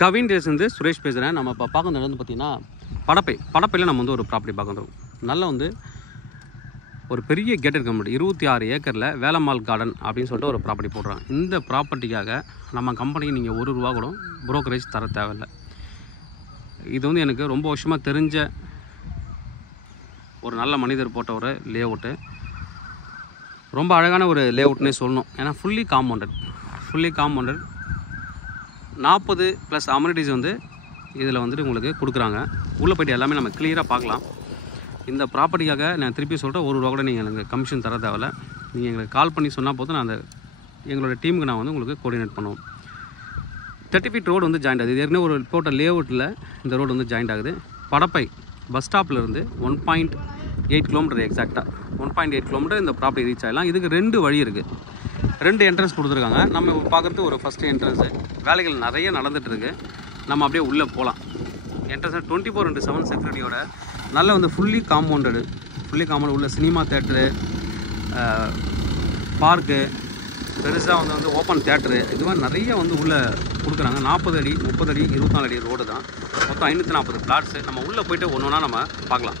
கவின் டேஸ்லேருந்து சுரேஷ் பேசுகிறேன். நம்ம இப்போ பார்க்குறது வந்து பார்த்திங்கன்னா படப்பையில் நம்ம வந்து ஒரு ப்ராப்பர்ட்டி பார்க்குறோம். நல்லா வந்து ஒரு பெரிய கேட்டட் கம்பெனி 26 ஏக்கரில் வேலம்மாள் கார்டன் அப்படின்னு சொல்லிட்டு ஒரு ப்ராப்பர்ட்டி போடுறாங்க. இந்த ப்ராப்பர்ட்டிக்காக நம்ம கம்பெனிக்கு நீங்கள் ₹1 கூட புரோக்கரேஜ் தர தேவையில்லை. இது வந்து எனக்கு ரொம்ப வருஷமாக தெரிஞ்ச ஒரு நல்ல மனிதர் போட்ட ஒரு லே அவுட்டு. ரொம்ப அழகான ஒரு லே அவுட்னே சொல்லணும். ஏன்னா ஃபுல்லி காம்பவுண்டட் 40+ அம்யூனிட்டிஸ் வந்து இதில் வந்துட்டு உங்களுக்கு கொடுக்குறாங்க. உள்ளே போய்ட்டு எல்லாமே நம்ம கிளியராக பார்க்கலாம். இந்த ப்ராப்பர்ட்டிக்காக நான் திருப்பி சொல்கிறேன், ₹1 கூட நீங்கள் எனக்கு கமிஷன் தர தேவையில்ல. நீங்கள் எங்களுக்கு கால் பண்ணி சொன்னால் போதும், நான் எங்களோட டீமுக்கு நான் வந்து உங்களுக்கு கோஆர்டினேட் பண்ணுவோம். 30 ஃபீட் ரோடு வந்து ஜாயிண்ட் ஆகுது. இது ஏற்கனவே ஒரு போட்ட லே அவுட்டில் இந்த ரோடு வந்து ஜாயிண்ட் ஆகுது. படப்பை பஸ் ஸ்டாப்லேருந்து 1.8 கிலோமீட்டர், எக்ஸாக்டாக 1.8 கிலோமீட்டர் இந்த ப்ராப்பர்ட்டி ரீச் ஆகலாம். இதுக்கு 2 வழி இருக்குது. 2 என்ட்ரன்ஸ் கொடுத்துருக்காங்க. நம்ம பார்க்குறது ஒரு ஃபஸ்ட்டு என்ட்ரன்ஸு. வேலைகள் நிறைய நடந்துகிட்ருக்கு. நம்ம அப்படியே உள்ளே போகலாம். என்ட்ரன்ஸ் 24/7 செக்யூரிட்டியோட நல்ல வந்து ஃபுல்லி காம்பவுண்டடு உள்ள சினிமா தேட்டரு, பார்க்கு, பெருசாக வந்து ஓப்பன் தேட்டரு, இது மாதிரி நிறைய வந்து உள்ளே கொடுக்குறாங்க. 40 அடி 30 அடி 24 அடி ரோடு தான். மொத்தம் 540 பிளாட்ஸு. நம்ம உள்ளே போய்ட்டு ஒன்று ஒன்றா நம்ம பார்க்கலாம்.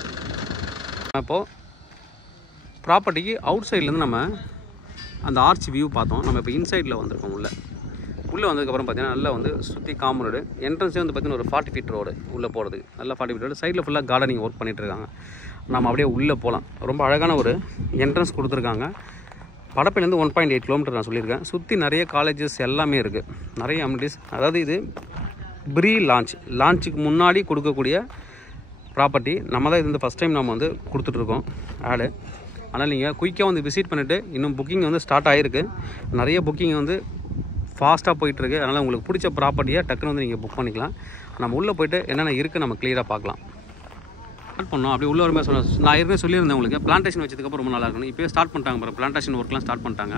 இப்போது ப்ராப்பர்ட்டிக்கு அவுட் சைட்லேருந்து நம்ம அந்த ஆர்ச் வியூ பார்த்தோம். நம்ம இப்போ இன்சைடில் வந்திருக்கோம். உள்ளே வந்ததுக்கப்புறம் பார்த்தீங்கன்னா நல்லா வந்து சுற்றி காம்பவுண்டு. என்ட்ரன்ஸே வந்து பார்த்திங்கன்னா ஒரு 40 ஃபீட் ரோடு உள்ளே போகிறதுக்கு. நல்லா 40 ஃபீட் ரோடு. சைடில் ஃபுல்லாக கார்டனிங் ஒர்க் பண்ணிகிட்ருக்காங்க. நம்ம அப்படியே உள்ளே போகலாம். ரொம்ப அழகான ஒரு என்ட்ரன்ஸ் கொடுத்துருக்காங்க. படப்பையிலேருந்து 1.8 கிலோமீட்டர் நான் சொல்லியிருக்கேன். சுற்றி நிறைய காலேஜஸ் எல்லாமே இருக்குது, நிறைய அம்யூனிட்டிஸ். அதாவது இது ப்ரீ லான்ச்சுக்கு முன்னாடி கொடுக்கக்கூடிய ப்ராப்பர்ட்டி. நம்ம தான் இது வந்து ஃபஸ்ட் டைம் நம்ம வந்து கொடுத்துட்ருக்கோம் ஆடு. ஆனால் நீங்கள் குயிக்காக வந்து விசிட் பண்ணிவிட்டு, இன்னும் புக்கிங் வந்து ஸ்டார்ட் ஆகிருக்கு. நிறைய புக்கிங் வந்து ஃபாஸ்ட்டாக போயிட்டுருக்கு. அதனால் உங்களுக்கு பிடிச்ச ப்ராப்பர்ட்டியாக டக்குன்னு வந்து நீங்கள் புக் பண்ணிக்கலாம். நம்ம உள்ளே போய்ட்டு என்னென்ன இருக்குது நம்ம கிளியராக பார்க்கலாம். ஸ்டார்ட் பண்ணோம். அப்படி உள்ள வரும்போது நான் ஏற்கனவே சொல்லியிருந்தேன் உங்களுக்கு, பிளான்டேஷன் வச்சதுக்கப்புறம் ரொம்ப நல்லா இருக்கணும். இப்போயே ஸ்டார்ட் பண்ணிட்டாங்க, பிளான்டேஷன் ஒர்க்லாம் ஸ்டார்ட் பண்ணிட்டாங்க.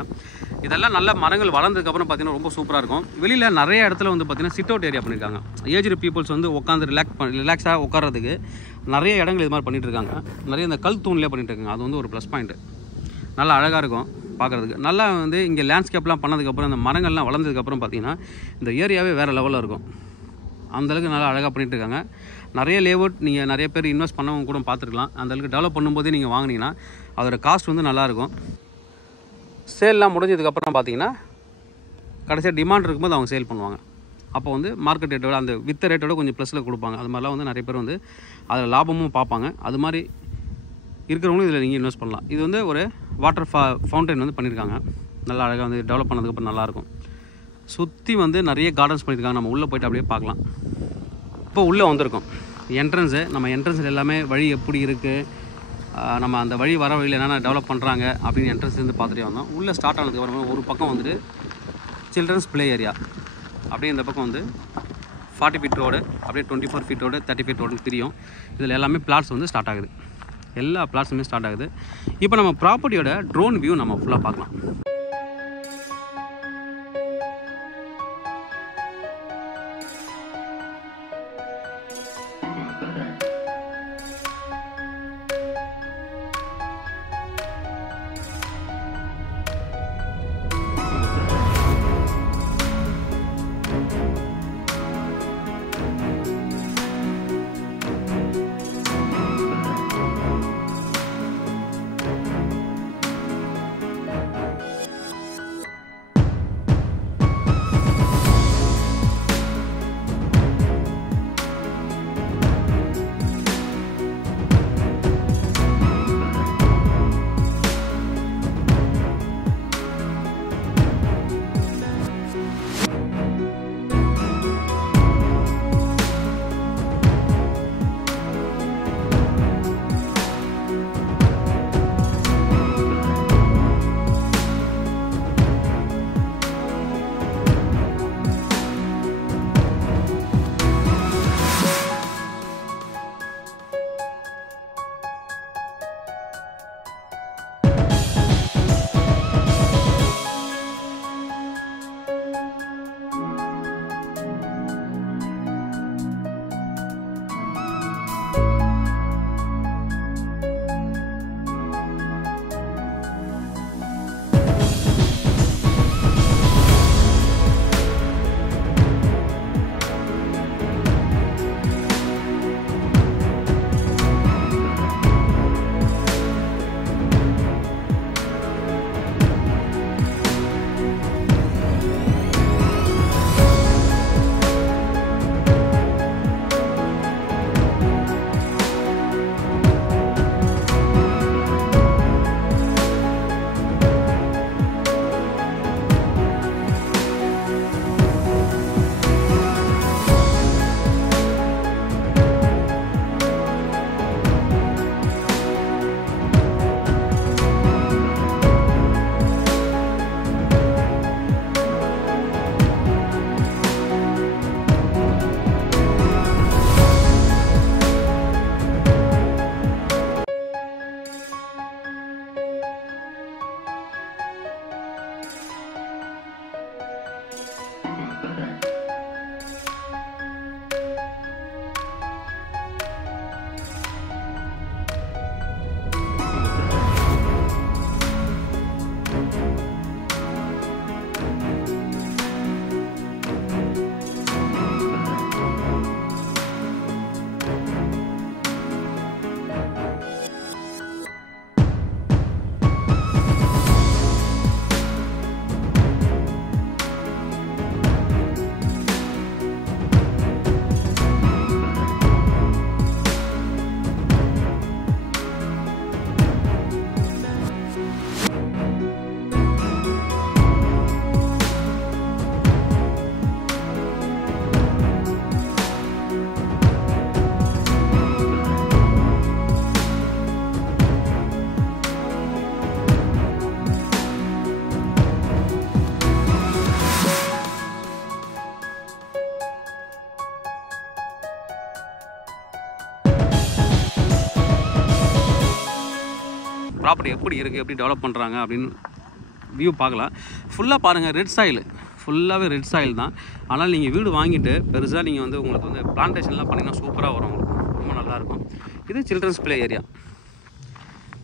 இதெல்லாம் நல்ல மரங்கள் வளர்ந்ததுக்கப்புறம் பார்த்தீங்கன்னா ரொம்ப சூப்பராக இருக்கும். வெளியில் நிறைய இடத்துல வந்து பார்த்தீங்கன்னா சிட் அவுட் ஏரியா பண்ணியிருக்காங்க. ஏஜ்டு பீப்புள்ஸ் வந்து உட்காந்து ரிலாக்ஸாக உட்காரதுக்கு நிறைய இடங்கள் இது மாதிரி பண்ணிகிட்டு இருக்காங்க. நிறைய இந்த கல் தூண்லேயே பண்ணிகிட்டு இருக்காங்க. அது வந்து ஒரு ப்ளஸ் பாயிண்ட்டு. நல்லா அழகாக இருக்கும் பார்க்குறதுக்கு. நல்லா வந்து இங்கே லேண்ட்ஸ்கேப்லாம் பண்ணதுக்கப்புறம், இந்த மரங்கள்லாம் வளர்ந்ததுக்கப்புறம் பார்த்தீங்கன்னா இந்த ஏரியாவே வேறு லெவலில் இருக்கும். அந்தளவுக்கு நல்லா அழகாக பண்ணிகிட்டு இருக்காங்க. நிறைய லேஅவுட் நீங்கள் நிறைய பேர் இன்வெஸ்ட் பண்ணவங்க கூட பார்த்துருக்கலாம். அந்தளவுக்கு டெவலப் பண்ணும்போதே நீங்கள் வாங்கினீங்கன்னா அதோட காஸ்ட் வந்து நல்லாயிருக்கும். சேல்லாம் முடிஞ்சதுக்கப்புறம் பார்த்தீங்கன்னா கடைசியாக டிமாண்ட் இருக்கும்போது அவங்க சேல் பண்ணுவாங்க. அப்போ வந்து மார்க்கெட் ரேட்டோட அந்த வித்த ரேட்டோட கொஞ்சம் ப்ளஸில் கொடுப்பாங்க. அது மாதிரிலாம் வந்து நிறைய பேர் வந்து அதில் லாபமும் பார்ப்பாங்க. அது மாதிரி இருக்கிறவங்களும் இதில் நீங்கள் இன்வெஸ்ட் பண்ணலாம். இது வந்து ஒரு வாட்டர் ஃபவுண்டைன் வந்து பண்ணியிருக்காங்க. நல்லா அழகாக வந்து டெவலப் பண்ணதுக்கப்புறம் நல்லாயிருக்கும். சுற்றி வந்து நிறைய கார்டன்ஸ் பண்ணியிருக்காங்க. நம்ம உள்ளே போய்ட்டு அப்படியே பார்க்கலாம். இப்போ உள்ளே வந்திருக்கோம். நம்ம என்ட்ரன்ஸில் எல்லாமே வழி எப்படி இருக்குது, நம்ம அந்த வழி வர வழியில் என்னென்ன டெவலப் பண்ணுறாங்க அப்படின்னு என்ட்ரன்ஸ்லேருந்து பார்த்துட்டே வந்தோம். உள்ளே ஸ்டார்ட் ஆனதுக்கப்புறமா ஒரு பக்கம் வந்துட்டு சில்ட்ரன்ஸ் ப்ளே ஏரியா, அப்படியே இந்த பக்கம் வந்து 40 ஃபீட் ரோடு, அப்படியே 24 ஃபீட் ரோடு, 30 ஃபீட் ரோடுன்னு பிரியும். இதில் எல்லாமே பிளாட்ஸ் வந்து ஸ்டார்ட் ஆகுது. எல்லா பிளாட்ஸுமே ஸ்டார்ட் ஆகுது. இப்போ நம்ம ப்ராப்பர்ட்டியோட ட்ரோன் வியூ நம்ம ஃபுல்லாக பார்க்கலாம். ப்ராப்பர்ட்டி எப்படி இருக்குது, எப்படி டெவலப் பண்ணுறாங்க அப்படின்னு வியூ பார்க்கலாம். ஃபுல்லாக பாருங்கள், ரெட் சாயில், ஃபுல்லாகவே ரெட் சாயில் தான். ஆனால் நீங்கள் வீடு வாங்கிட்டு பெருசாக நீங்கள் வந்து உங்களுக்கு வந்து பிளான்டேஷன்லாம் பண்ணிங்கன்னா சூப்பராக வரும், ரொம்ப நல்லாயிருக்கும். இது சில்ட்ரன்ஸ் ப்ளே ஏரியா.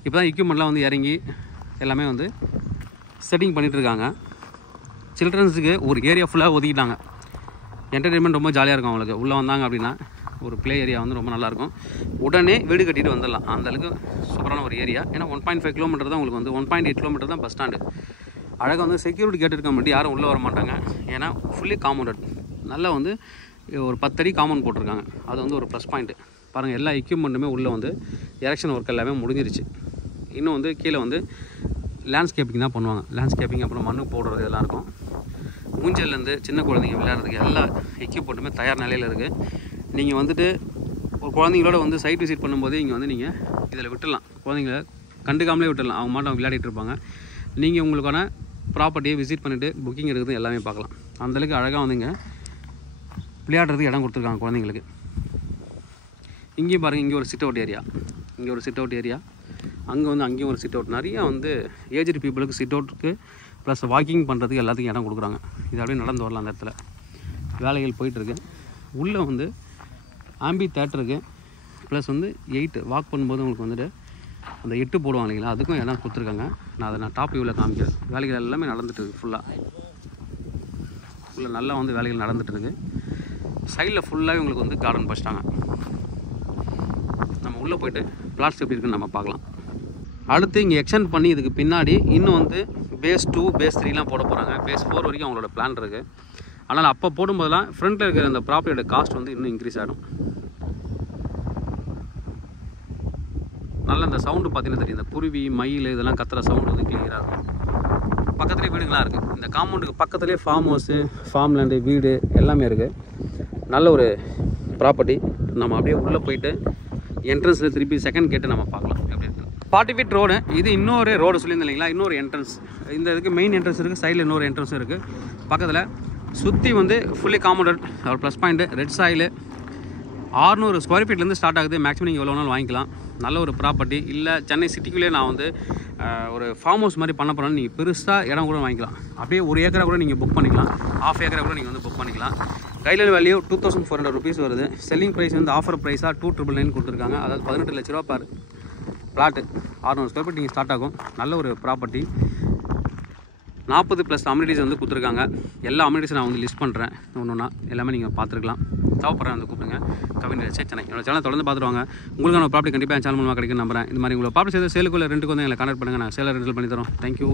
இப்போ தான் எக்யூப்மெண்ட்லாம் வந்து இறங்கி எல்லாமே வந்து செட்டிங் பண்ணிகிட்ருக்காங்க. சில்ட்ரன்ஸுக்கு ஒரு ஏரியா ஃபுல்லாக ஒதுக்கிட்டாங்க. என்டர்டெயின்மெண்ட் ரொம்ப ஜாலியாக இருக்கும் அவங்களுக்கு. உள்ளே வந்தாங்க அப்படின்னா ஒரு ப்ளே ஏரியா வந்து ரொம்ப நல்லாயிருக்கும். உடனே வீடு கட்டிட்டு வந்துடலாம், அந்தளவுக்கு சூப்பரான ஒரு ஏரியா. ஏன்னா 1.5 கிலோமீட்டர் தான் உங்களுக்கு வந்து 1.8 கிலோமீட்டர் தான் பஸ் ஸ்டாண்டு. அழகாக வந்து செக்யூரிட்டி கேட் இருக்க மட்டும் யாரும் உள்ளே வர மாட்டாங்க. ஏன்னா ஃபுல்லி காம்பவுண்டட், நல்லா வந்து ஒரு 10 அடி காம்பவுண்ட் போட்டிருக்காங்க. அது வந்து ஒரு ப்ளஸ் பாயிண்ட்டு. பாருங்கள், எல்லா எக்யூப்மெண்ட்டுமே உள்ளே வந்து எரெக்ஷன் ஒர்க் எல்லாமே முடிஞ்சிருச்சு. இன்னும் வந்து கீழே வந்து லேண்ட்ஸ்கேப்பிங் தான் பண்ணுவாங்க. லேண்ட்ஸ்கேப்பிங் அப்புறம் மண்ணு போடுறது இதெல்லாம் இருக்கும். ஊஞ்சல்லேருந்து சின்ன குழந்தைங்க விளையாடுறதுக்கு எல்லா எக்யூப்மெண்ட்டுமே தயார் நிலையில் இருக்குது. நீங்கள் வந்துட்டு ஒரு குழந்தைங்களோட வந்து சைட் விசிட் பண்ணும்போது இங்கே வந்து நீங்கள் இதில் விட்டுடலாம், குழந்தைங்கள கண்டுக்காமலே விட்டுடலாம். அவங்க மாட்டம் விளையாடிட்டு இருப்பாங்க. நீங்கள் உங்களுக்கான ப்ராப்பர்ட்டியை விசிட் பண்ணிவிட்டு புக்கிங் எடுக்கிறது எல்லாமே பார்க்கலாம். அந்தளவுக்கு அழகாக வந்துங்க விளையாடுறதுக்கு இடம் கொடுத்துருக்காங்க குழந்தைங்களுக்கு. இங்கேயும் பாருங்கள், இங்கே ஒரு சிட் அவுட் ஏரியா, இங்கே ஒரு சிட் அவுட் ஏரியா, அங்கே வந்து அங்கேயும் ஒரு சிட் அவுட். நிறையா வந்து ஏஜ்டு பீப்புளுக்கு சிட் அவுட்டுக்கு ப்ளஸ் வாக்கிங் பண்ணுறதுக்கு எல்லாத்துக்கும் இடம் கொடுக்குறாங்க. இது அப்படியே நடந்து வரலாம். அந்த இடத்துல வேலைகள் போயிட்டுருக்கு. உள்ளே வந்து ஆம்பி தேட்டருக்கு ப்ளஸ் வந்து 8 வாக் பண்ணும்போது உங்களுக்கு வந்துட்டு அந்த 8 போடுவாங்க இல்லைங்களா, அதுக்கும் இடம் கொடுத்துருக்காங்க. நான் டாப் வியூவில் காமிக்கிறேன். வேலைகள் எல்லாமே நடந்துட்டுருக்கு. ஃபுல்லாக நல்லா வந்து வேலைகள் நடந்துகிட்ருக்கு. சைடில் ஃபுல்லாகவே உங்களுக்கு வந்து கார்டன் வச்சிட்டாங்க. நம்ம உள்ளே போய்ட்டு பிளாட்ஸ் எப்படி இருக்குன்னு நம்ம பார்க்கலாம். அடுத்து இங்கே எக்ஸ்டெண்ட் பண்ணி இதுக்கு பின்னாடி இன்னும் வந்து பேஸ் 2 பேஸ் 3லாம் போட போகிறாங்க. பேஸ் 4 வரைக்கும் அவங்களோட பிளான் இருக்குது. ஆனால் அப்போ போடும்போதெல்லாம் ஃப்ரண்ட்டில் இருக்கிற அந்த ப்ராப்பர்ட்டியோட காஸ்ட் வந்து இன்னும் இன்க்ரீஸ் ஆகிடும். நல்ல இந்த சவுண்டு பார்த்தீங்கன்னா தெரியும், இந்த குருவி மயில் இதெல்லாம் கத்துற சவுண்டு வந்து கிளியராக இருக்கும். பக்கத்துலேயே வீடுகளாக இருக்குது. இந்த காம்பவுண்டுக்கு பக்கத்துலேயே ஃபார்ம் ஹவுஸு, ஃபார்ம் லேண்டு, வீடு எல்லாமே இருக்குது. நல்ல ஒரு ப்ராப்பர்ட்டி. நம்ம அப்படியே உள்ளே போயிட்டு என்ட்ரன்ஸில் திருப்பி செகண்ட் கேட்டு நம்ம பார்க்கலாம் எப்படி இருக்குது. 40 ஃபீட் ரோடு. இது இன்னொரு ரோடு சொல்லியிருந்தேன் இல்லைங்களா, இன்னொரு என்ட்ரன்ஸ். இந்த இதுக்கு மெயின் என்ட்ரன்ஸ் இருக்குது, சைடில் இன்னொரு என்ட்ரன்ஸும் இருக்குது. பக்கத்தில் சுற்றி வந்து ஃபுல்லி காம்பவுண்டட். ஒரு plus point red soil. 600 square ஃபீட்லேருந்து ஸ்டார்ட் ஆகுது. மேக்ஸிமம் நீங்கள் எவ்வளோ நாள் வாங்கிக்கலாம். நல்ல ஒரு ப்ராப்பர்ட்டி. இல்லை சென்னை சிட்டிக்குள்ளேயே நான் வந்து ஒரு ஃபார்ம் ஹவுஸ் மாதிரி பண்ண போகிறேன்னு நீங்கள் பெருசாக இடம் கூட வாங்கிக்கலாம். அப்படியே 1 ஏக்கரா கூட நீங்கள் புக் பண்ணிக்கலாம். 1/2 ஏக்கரா கூட நீங்கள் வந்து புக் பண்ணிக்கலாம். கைட்லைன் வேல்யூ 2400 rupees வருது. செல்லிங் ப்ரைஸ் வந்து ஆஃபர் ப்ரைஸாக 2,999 கொடுத்துருக்காங்க. அதாவது 18 லட்ச ரூபா பர் பிளாட்டு. 600 ஸ்கொயர் ஃபீட் நீங்கள் ஸ்டார்ட் ஆகும். நல்ல ஒரு ப்ராப்பர்ட்டி. 40+ அம்யூனிட்டிஸ் வந்து கொடுத்துருக்காங்க. எல்லா அம்யூனிட்டிஸும் நான் வந்து லிஸ்ட் பண்ணுறேன் ஒன்றா. எல்லாமே நீங்கள் பார்த்துருக்கலாம். தேவைப்படுறேன் வந்து கூப்பிடுங்க. கவின் சென்னை என்னோட சேனல் தொடர்ந்து பார்த்துருவாங்க. உங்களுக்கான ப்ராப்பர்ட்டி கண்டிப்பாக என் சேனல் மூலமாக கிடைக்கும் நம்புறேன். இந்த மாதிரி உங்களை ப்ராப்பர்ட்டி செய்து சேலுக்குள்ள ரெண்டுக்கு வந்து எங்களை கான்டாக்ட் பண்ணுங்கள். நான் சேலை ரெண்டல் பண்ணி தரோம். தேங்க்யூ.